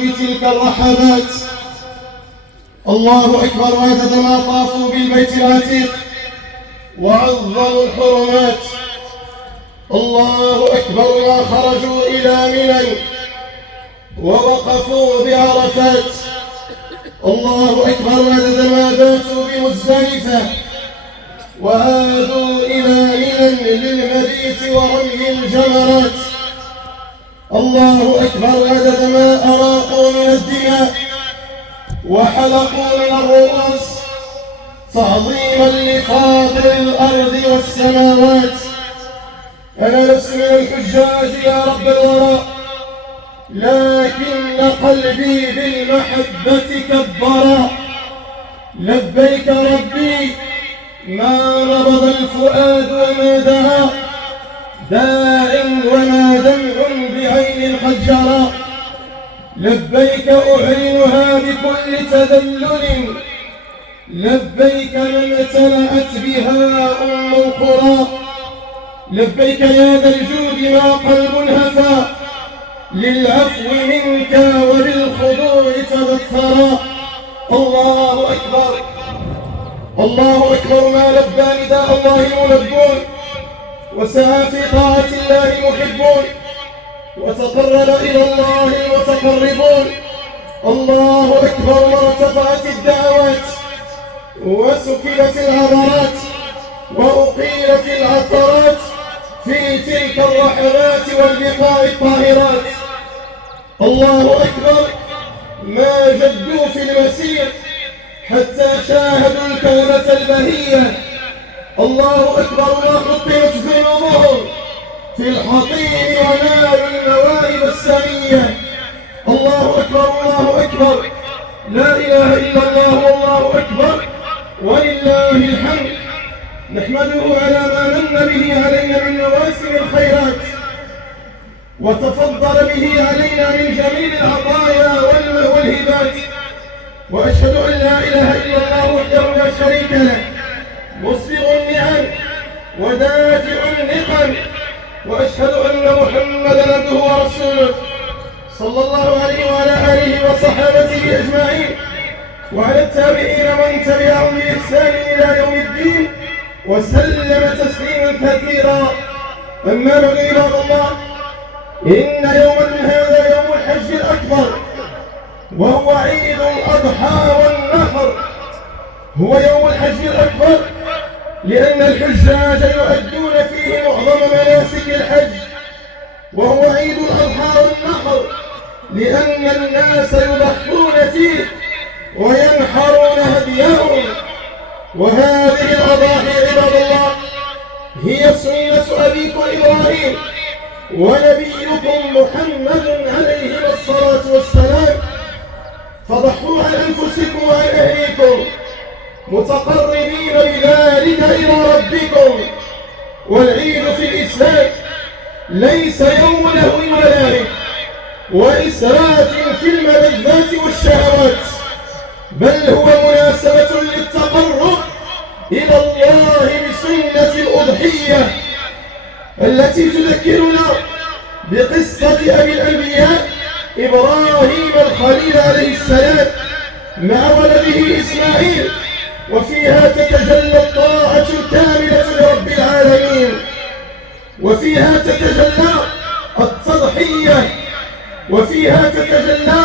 بتلك الرحبات. الله أكبر عدد ما طافوا بالبيت العتيق وعظموا الحرمات. الله أكبر ما خرجوا إلى منى ووقفوا بعرفات. الله أكبر عدد ما باتوا بمزدلفة وعادوا إلى منى للمبيت ورمي الجمرات. الله أكبر عدد ما أراقوا من الدماء وحلقوا من الرؤوس تعظيما لفاطر الأرض والسماوات. أنا لست من الحجاج يا رب الورى، لكن قلبي بالمحبة كبرا. لبيك ربي ما نبض الفؤاد وما دعا، داع وما دمع بعين قد جرى. لبيك أعلنها بكل تذلل، لبيك من امتلأت بها أم القرى. لبيك يا ذا الجود ما قلب هفى، للعفو منك وللخضوع تذكرا. الله أكبر الله أكبر ما لبى نداء الله ملبون، وسعى في طاعة الله محبون، وتقرب إلى الله المتقربون. الله أكبر ما ارتفعت الدعوات وسكبت العبرات وأقيلت العثرات في تلك الرحلات والبقاع الطاهرات. الله أكبر ما جدوا في المسير حتى شاهدوا الكعبة البهية. الله أكبر ما حطمت ذنوبهم في الحطيم ونالوا المواهب السامية. الله أكبر الله أكبر، لا إله إلا الله والله أكبر ولله الحمد. نحمده على ما من به علينا من مواسم الخيرات، وتفضل به علينا من جميل العطايا والهبات. وأشهد أن لا إله إلا الله وحده لا شريك له، مسبغ النعم ودافع النقم. وأشهد أن محمدا عبده ورسوله صلى الله عليه وعلى آله وصحابته أجمعين، وعلى التابعين ومن تبعهم بإحسان إلى يوم الدين، وسلم تسليما كثيرا. أما بعد عباد الله، إن يوما من هذا يوم الحج الأكبر، وهو عيد الأضحى والنحر. هو يوم الحج الأكبر لأن الحجاج يؤدون فيه معظم مناسك الحج، وهو عيد الأضحى والنحر لأن الناس يضحون فيه وينحرون هديهم. وهذه الأضاحي عباد الله هي سنة أبيكم إبراهيم ونبيكم محمد عليه الصلاة والسلام. فضحوا عن أنفسكم وعن أهليكم متقربين بذلك إلى ربكم. والعيد في الإسلام ليس يوم لهو ولعب وإسراف في الملذات والشهوات، بل هو مناسبة للتقرب إلى الله بسنة الأضحية التي تذكرنا بقصة أبي الأنبياء إبراهيم الخليل عليه السلام مع ولده إسماعيل، وفيها تتجلى الطاعة الكاملة لرب العالمين، وفيها تتجلى التضحية، وفيها تتجلى